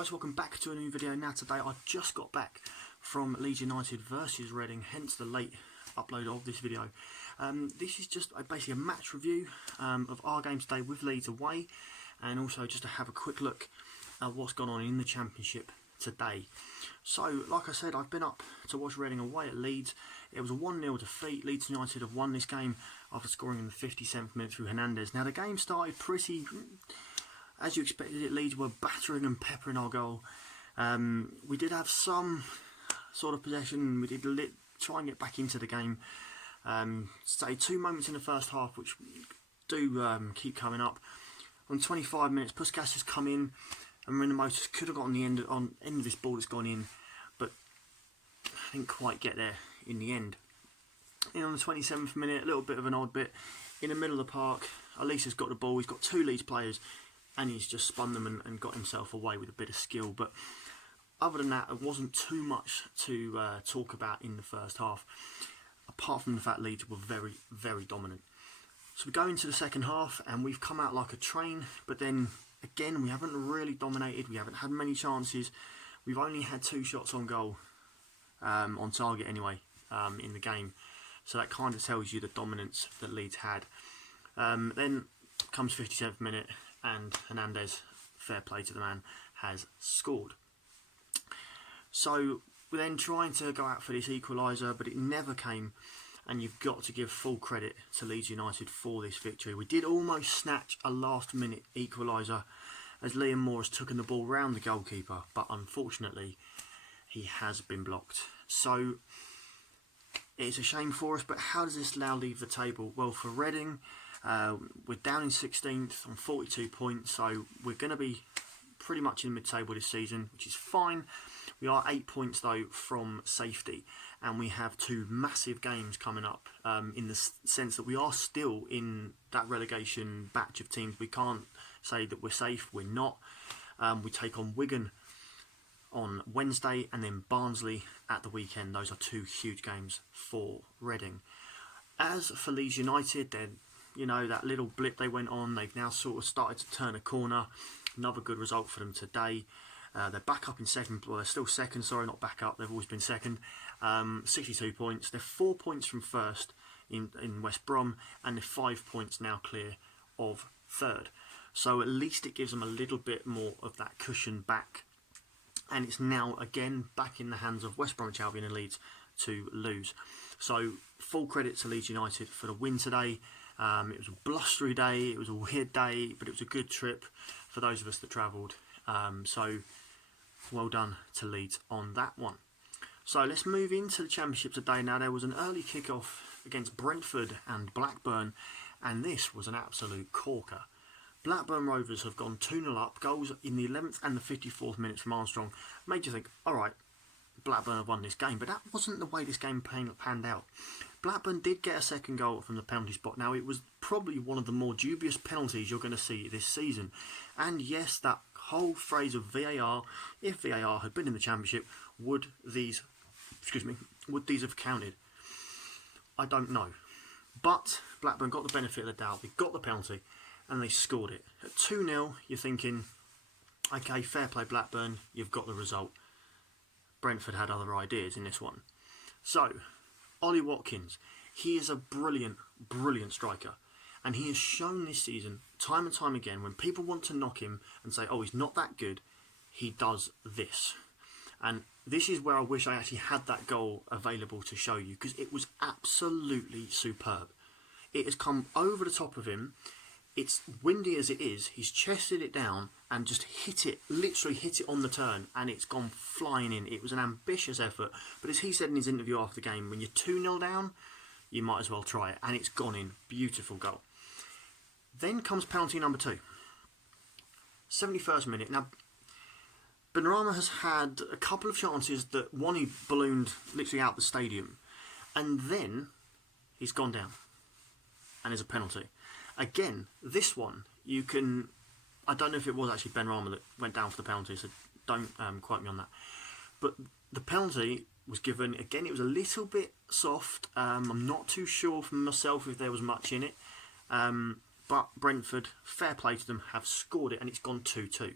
guys, welcome back to a new video. Now today I've just got back from Leeds United versus Reading, hence the late upload of this video. This is just basically a match review of our game today with Leeds away, and also just to have a quick look at what's gone on in the Championship today. So like I said, I've been up to watch Reading away at Leeds. It was a 1-0 defeat. Leeds United have won this game after scoring in the 57th minute through Hernandez. Now the game started pretty, as you expected it. Leeds were battering and peppering our goal. We did have some sort of possession. We did try and get back into the game. Say 2 moments in the first half which do keep coming up. On 25 minutes, Puskas has come in, and Marina Motors could have gotten the end of this ball that's gone in, but didn't quite get there in the end. And on the 27th minute, a little bit of an odd bit in the middle of the park. Elisa's got the ball. He's got two Leeds players, and he's just spun them and got himself away with a bit of skill. But other than that, it wasn't too much to talk about in the first half, apart from the fact Leeds were very, very dominant. So we go into the second half, and we've come out like a train, but then again, we haven't really dominated. We haven't had many chances. We've only had 2 shots on goal, on target anyway, in the game. So that kind of tells you the dominance that Leeds had. Then comes 57th minute, and Hernandez, fair play to the man, has scored. So we're then trying to go out for this equaliser, but it never came. And you've got to give full credit to Leeds United for this victory. We did almost snatch a last-minute equaliser as Liam Moore has taken the ball round the goalkeeper, but unfortunately he has been blocked. So it's a shame for us, but how does this now leave the table? Well, for Reading, we're down in 16th on 42 points, so we're going to be pretty much in mid-table this season, which is fine. We are 8 points though from safety, and we have 2 massive games coming up, in the sense that we are still in that relegation batch of teams. We can't say that we're safe, we're not. We take on Wigan on Wednesday and then Barnsley at the weekend. Those are 2 huge games for Reading. As for Leeds United, then, you know, that little blip they went on, they've now sort of started to turn a corner. Another good result for them today. They're back up in second. Well, they're still second, sorry, not back up. They've always been second. 62 points. They're 4 points from first in West Brom, and they're 5 points now clear of third. So at least it gives them a little bit more of that cushion back. And it's now, again, back in the hands of West Bromwich Albion and Leeds to lose. So full credit to Leeds United for the win today. It was a blustery day, it was a weird day, but it was a good trip for those of us that travelled. So well done to Leeds on that one. So let's move into the Championship today. Now, there was an early kick-off against Brentford and Blackburn, and this was an absolute corker. Blackburn Rovers have gone 2-0 up, goals in the 11th and the 54th minutes from Armstrong. Made you think, alright, Blackburn have won this game, but that wasn't the way this game panned out. Blackburn did get a second goal from the penalty spot. Now, it was probably one of the more dubious penalties you're going to see this season. And yes, that whole phrase of VAR, if VAR had been in the Championship, would these have counted? I don't know. But Blackburn got the benefit of the doubt. They got the penalty and they scored it. At 2-0, you're thinking, okay, fair play Blackburn, you've got the result. Brentford had other ideas in this one. So, Ollie Watkins, he is a brilliant, brilliant striker. And he has shown this season, time and time again, when people want to knock him and say, oh, he's not that good, he does this. And this is where I wish I actually had that goal available to show you, because it was absolutely superb. It has come over the top of him. It's windy as it is. He's chested it down and just hit it, literally hit it on the turn, and it's gone flying in. It was an ambitious effort. But as he said in his interview after the game, when you're 2-0 down, you might as well try it. And it's gone in. Beautiful goal. Then comes penalty number 2. 71st minute. Now, Benrahma has had a couple of chances that one he ballooned literally out the stadium, and then he's gone down, and there's a penalty. Again, this one, you can... I don't know if it was actually Benrahma that went down for the penalty, so don't quote me on that. But the penalty was given, again, it was a little bit soft. I'm not too sure for myself if there was much in it. But Brentford, fair play to them, have scored it, and it's gone 2-2.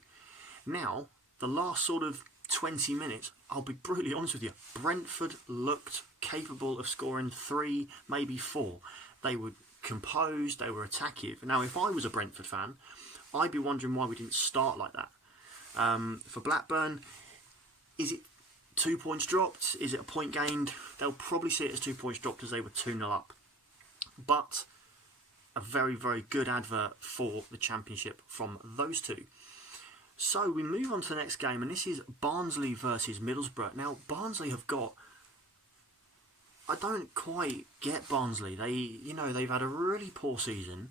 Now, the the last sort of 20 minutes, I'll be brutally honest with you, Brentford looked capable of scoring 3, maybe 4. They were composed, they were attacking. Now, if I was a Brentford fan, I'd be wondering why we didn't start like that. For Blackburn, is it 2 points dropped? Is it a point gained? They'll probably see it as 2 points dropped as they were 2-0 up. But a very, very good advert for the Championship from those two. So we move on to the next game, and this is Barnsley versus Middlesbrough. Now, Barnsley have got... I don't quite get Barnsley. They've had a really poor season.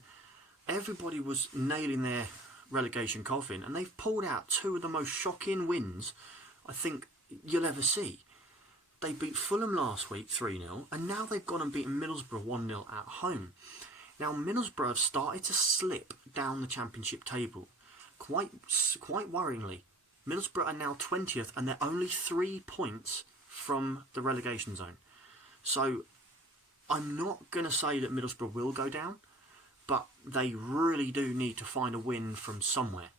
Everybody was nailing their relegation coffin, and they've pulled out 2 of the most shocking wins I think you'll ever see. They beat Fulham last week 3-0, and now they've gone and beaten Middlesbrough 1-0 at home. Now, Middlesbrough have started to slip down the Championship table, quite worryingly. Middlesbrough are now 20th, and they're only 3 points from the relegation zone. So, I'm not going to say that Middlesbrough will go down, but they really do need to find a win from somewhere.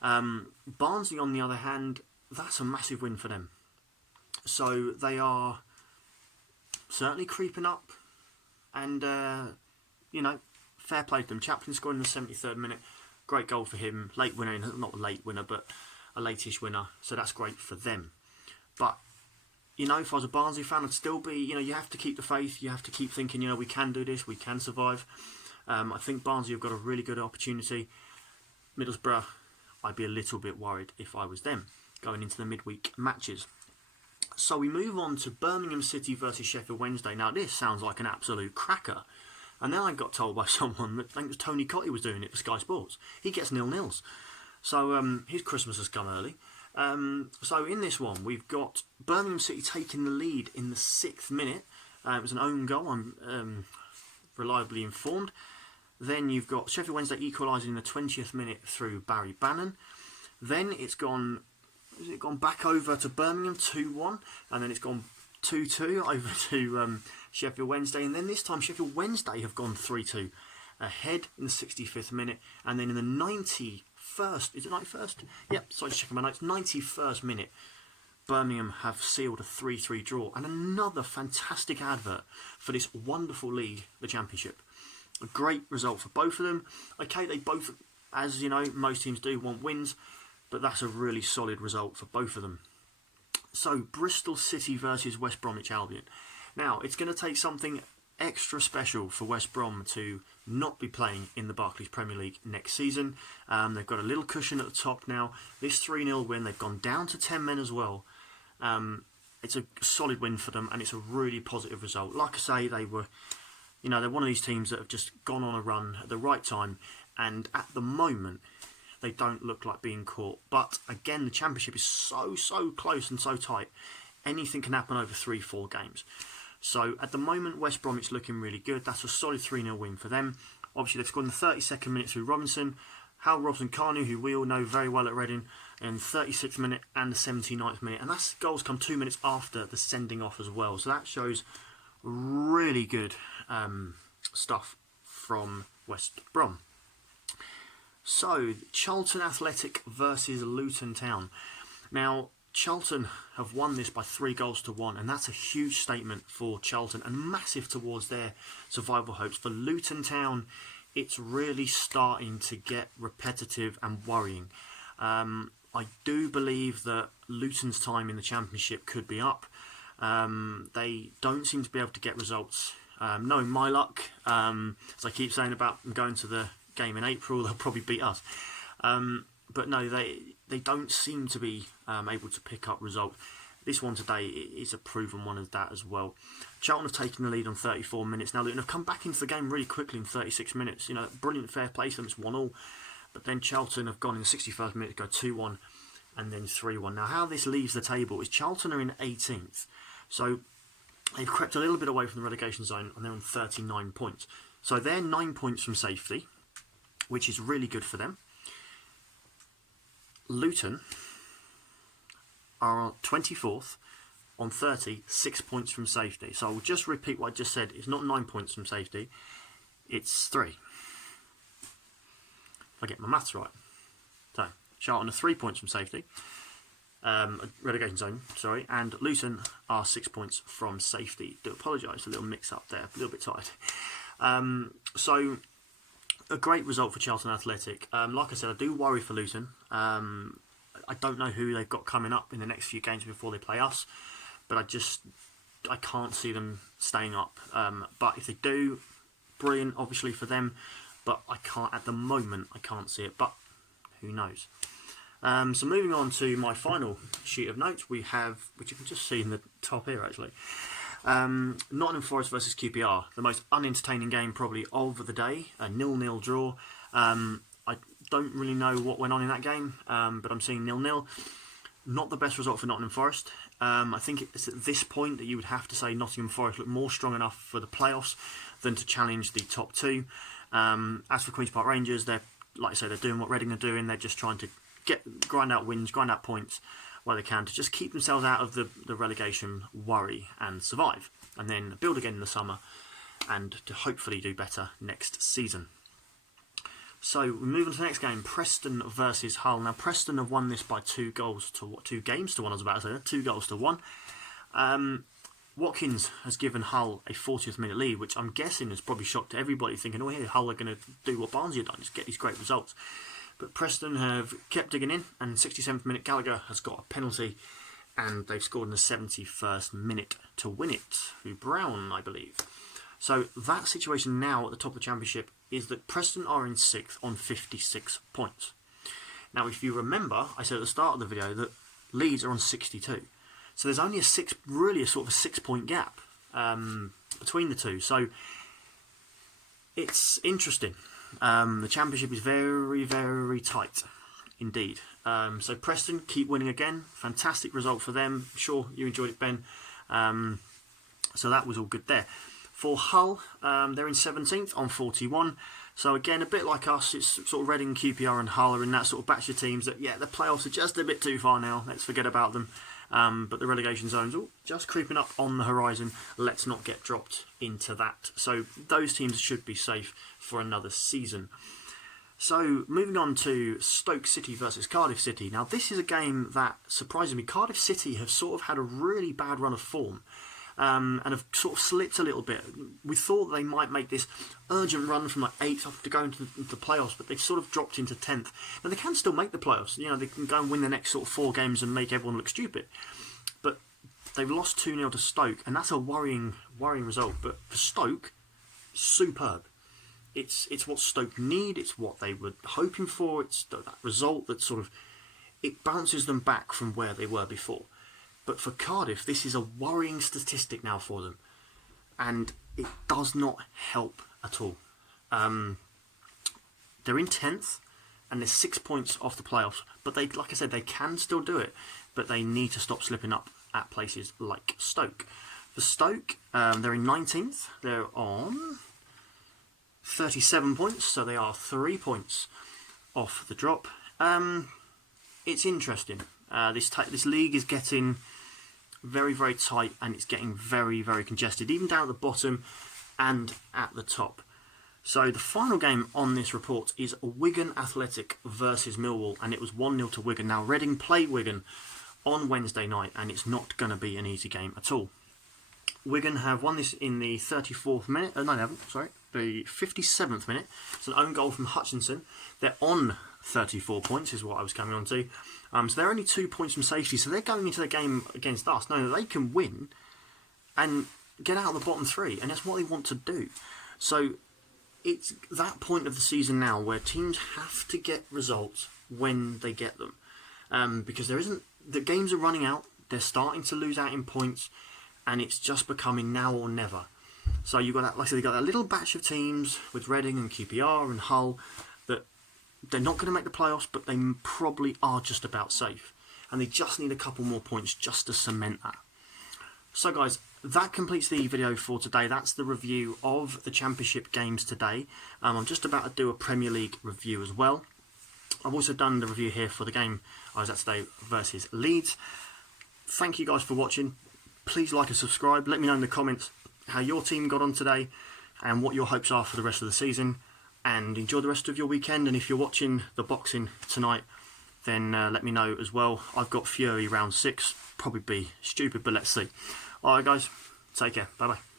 Barnsley, on the other hand, that's a massive win for them. So they are certainly creeping up, and fair play to them. Chaplin scored in the 73rd minute, great goal for him. Late winner, not a late winner, but a late-ish winner. So that's great for them. But if I was a Barnsley fan, I'd still be, you have to keep the faith. You have to keep thinking, we can do this, we can survive. I think Barnsley have got a really good opportunity. Middlesbrough, I'd be a little bit worried if I was them going into the midweek matches. So we move on to Birmingham City versus Sheffield Wednesday. Now, this sounds like an absolute cracker. And then I got told by someone that I think it was Tony Cottee was doing it for Sky Sports. He gets 0-0s. So his Christmas has come early. So in this one, we've got Birmingham City taking the lead in the 6th minute. It was an own goal, I'm reliably informed. Then you've got Sheffield Wednesday equalising in the 20th minute through Barry Bannon. Then it's gone back over to Birmingham 2-1, and then it's gone 2-2 over to Sheffield Wednesday, and then this time Sheffield Wednesday have gone 3-2 ahead in the 65th minute, and then in the 91st, is it 91st? Yep, sorry, checking my notes, 91st minute, Birmingham have sealed a 3-3 draw, and another fantastic advert for this wonderful league, the Championship. A great result for both of them. Okay, they both, as most teams do, want wins, but that's a really solid result for both of them. So, Bristol City versus West Bromwich Albion. Now, it's going to take something extra special for West Brom to not be playing in the Barclays Premier League next season. They've got a little cushion at the top now. This 3-0 win, they've gone down to 10 men as well. It's a solid win for them, and it's a really positive result. Like I say, they're one of these teams that have just gone on a run at the right time, and at the moment, they don't look like being caught. But again, the Championship is so close and so tight. Anything can happen over 3-4 games. So at the moment, West Bromwich looking really good. That's a solid 3-0 win for them. Obviously, they've scored in the 32nd minute through Robinson. Hal Robson-Kanu, who we all know very well at Reading, in the 36th minute and the 79th minute. And that's goals come 2 minutes after the sending off as well. So that shows really good stuff from West Brom. So, Charlton Athletic versus Luton Town. Now, Charlton have won this by 3-1, and that's a huge statement for Charlton and massive towards their survival hopes. For Luton Town, it's really starting to get repetitive and worrying. I do believe that Luton's time in the Championship could be up. They don't seem to be able to get results. Knowing my luck, as I keep saying about going to the game in April, they'll probably beat us. But no, they don't seem to be able to pick up results. This one today is a proven one of that as well. Charlton have taken the lead on 34 minutes. Now Luton have come back into the game really quickly in 36 minutes. Brilliant fair play to them, it's 1-1. But then Charlton have gone in the 61st minute to go 2-1 and then 3-1. Now how this leaves the table is Charlton are in 18th. So they've crept a little bit away from the relegation zone, and they're on 39 points. So they're 9 points from safety, which is really good for them. Luton are 24th on 30, 6 points from safety. So I'll just repeat what I just said. It's not 9 points from safety, it's 3. If I get my maths right. So, Charlton are 3 points from safety. relegation zone, sorry, and Luton are 6 points from safety. Do apologise, a little mix up there, a little bit tired. So a great result for Charlton Athletic. Like I said, I do worry for Luton. I don't know who they've got coming up in the next few games before they play us, but I can't see them staying up. But if they do, brilliant, obviously for them. But I can't at the moment. I can't see it. But who knows? So moving on to my final sheet of notes, we have, which you can just see in the top here actually, Nottingham Forest versus QPR, the most unentertaining game probably of the day, a 0-0 draw. I don't really know what went on in that game, but I'm seeing 0-0. Not the best result for Nottingham Forest. I think it's at this point that you would have to say Nottingham Forest look more strong enough for the playoffs than to challenge the top two. As for Queen's Park Rangers, they're, like I say, they're doing what Reading are doing. They're just trying to grind out wins, grind out points where they can to just keep themselves out of the relegation worry and survive, and then build again in the summer and to hopefully do better next season. So we move on to the next game, Preston versus Hull. Now Preston have won this by 2 games to 1. I was about to say that, 2 goals to 1. Watkins has given Hull a 40th minute lead, which I'm guessing has probably shocked everybody, thinking, oh, here Hull are going to do what Barnsley have done, just get these great results. But Preston have kept digging in, and 67th minute Gallagher has got a penalty, and they've scored in the 71st minute to win it, through Brown, I believe. So that situation now at the top of the Championship is that Preston are in 6th on 56 points. Now, if you remember, I said at the start of the video that Leeds are on 62. So there's only a sort of a 6-point gap between the two. So it's interesting. The Championship is very, very tight indeed. So Preston keep winning again. Fantastic result for them. I'm sure you enjoyed it, Ben. So that was all good there. For Hull, they're in 17th on 41. So again, a bit like us, it's sort of Reading, QPR and Hull are in that sort of batch of teams that, yeah, the playoffs are just a bit too far now. Let's forget about them. But the relegation zone's just creeping up on the horizon. Let's not get dropped into that. So those teams should be safe for another season. So moving on to Stoke City versus Cardiff City. Now this is a game that, surprisingly, Cardiff City have sort of had a really bad run of form. And have sort of slipped a little bit. We thought they might make this urgent run from like 8th up to go into the playoffs, but they've sort of dropped into 10th. Now they can still make the playoffs. You know, they can go and win the next sort of 4 games and make everyone look stupid. But they've lost 2-0 to Stoke, and that's a worrying result. But for Stoke, superb. It's what Stoke need. It's what they were hoping for. It's that result that sort of it bounces them back from where they were before. But for Cardiff, this is a worrying statistic now for them. And it does not help at all. They're in 10th, and they're 6 points off the playoffs. But they, like I said, they can still do it. But they need to stop slipping up at places like Stoke. For Stoke, they're in 19th. They're on 37 points, so they are 3 points off the drop. It's interesting. This league is getting very, very tight, and it's getting very, very congested, even down at the bottom and at the top. So the final game on this report is Wigan Athletic versus Millwall, and it was 1-0 to Wigan. Now Reading played Wigan on Wednesday night, and it's not going to be an easy game at all. Wigan have won this in the 34th minute. No, they haven't. Sorry, the 57th minute. It's an own goal from Hutchinson. They're on 34 points, is what I was coming on to. So they're only 2 points from safety, so they're going into the game against us knowing that they can win and get out of the bottom 3, and that's what they want to do. So it's that point of the season now where teams have to get results when they get them, because the games are running out, they're starting to lose out in points, and it's just becoming now or never. So you've got that, like I said, you've got that little batch of teams with Reading and QPR and Hull that they're not going to make the playoffs, but they probably are just about safe. And they just need a couple more points just to cement that. So guys, that completes the video for today. That's the review of the Championship games today. I'm just about to do a Premier League review as well. I've also done the review here for the game I was at today versus Leeds. Thank you guys for watching. Please like and subscribe. Let me know in the comments how your team got on today and what your hopes are for the rest of the season. And enjoy the rest of your weekend. And if you're watching the boxing tonight, then let me know as well. I've got Fury round 6. Probably be stupid, but let's see. Alright guys, take care. Bye bye.